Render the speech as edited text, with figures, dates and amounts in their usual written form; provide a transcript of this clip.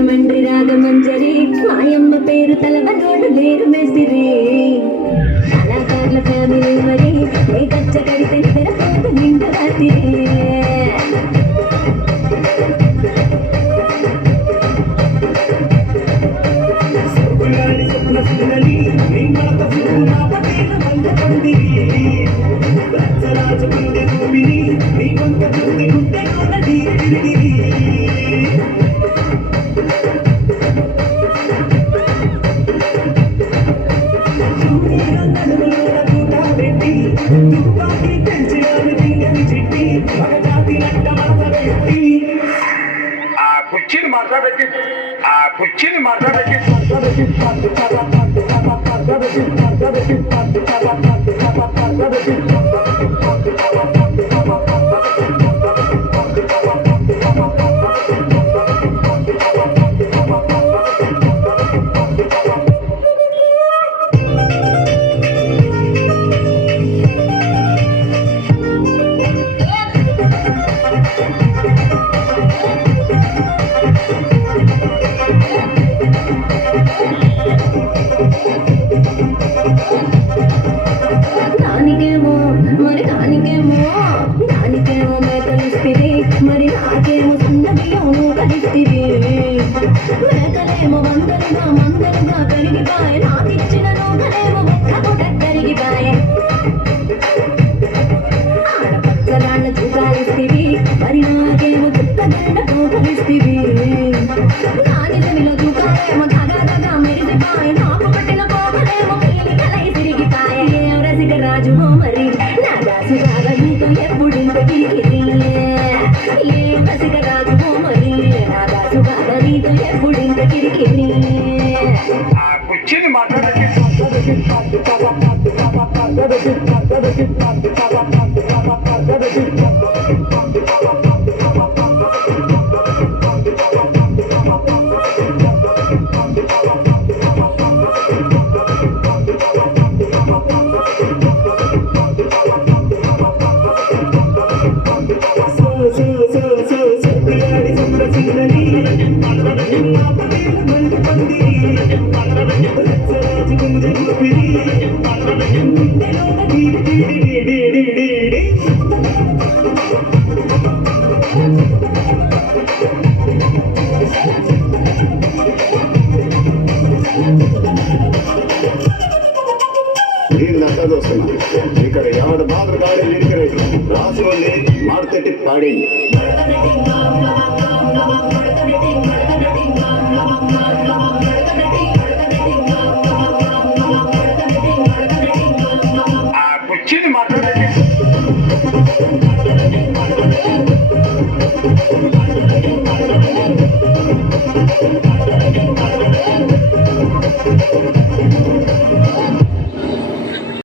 రాజమండ్రి రాగమంజరి మాయమ్మ పేరు తలవనోడు లేరు మేసిరి కళాకారుల ఫ్యామిలీ మరి ఏ కచ్చ కడితే తెరపోదు నిండు రాత్రి కుర్చీని మాట్లాడబెట్టి దానికేమో మేకలిస్తుంది మరి నాకేమో సన్న బియ్యము కలిస్తుంది మేకలేమో మందలుగా పెరిగిపాయ నాకిచ్చిన నూకలేమో ఒక్క పూట కరిగిపాయ ఆడపచ్చగాళ్ళ చూకాలిస్తుంది మరి నాకేమో చుక్కగండ నూకలిస్తుంది నానిజమిలో చూకాలేమో దగా మెరిసిపాయ నాకు పట్టిన పోకలేమో కలై తిరిగిపాయ ఏం రసిక రాజు మరి నా దాసు బాగా నీతో ఎప్పుడింత కిరికిరి ఏం రసిక రాజు మరి నా దాసు బాగా నీతో ఎప్పుడింత కిరికిరి కుర్చీని మాట్లాడబెట్టి ನೀರಿನಂತ ದೋಸ್ತನ ಈ ಕಡೆ ಯಾವ್ದು ಮಾತ್ರ ಗಾಡಿ ನೀರು ರಾಸುವಲ್ಲಿ ಮಾಡ್ತಟ್ಟಿ ಪಾಡಿ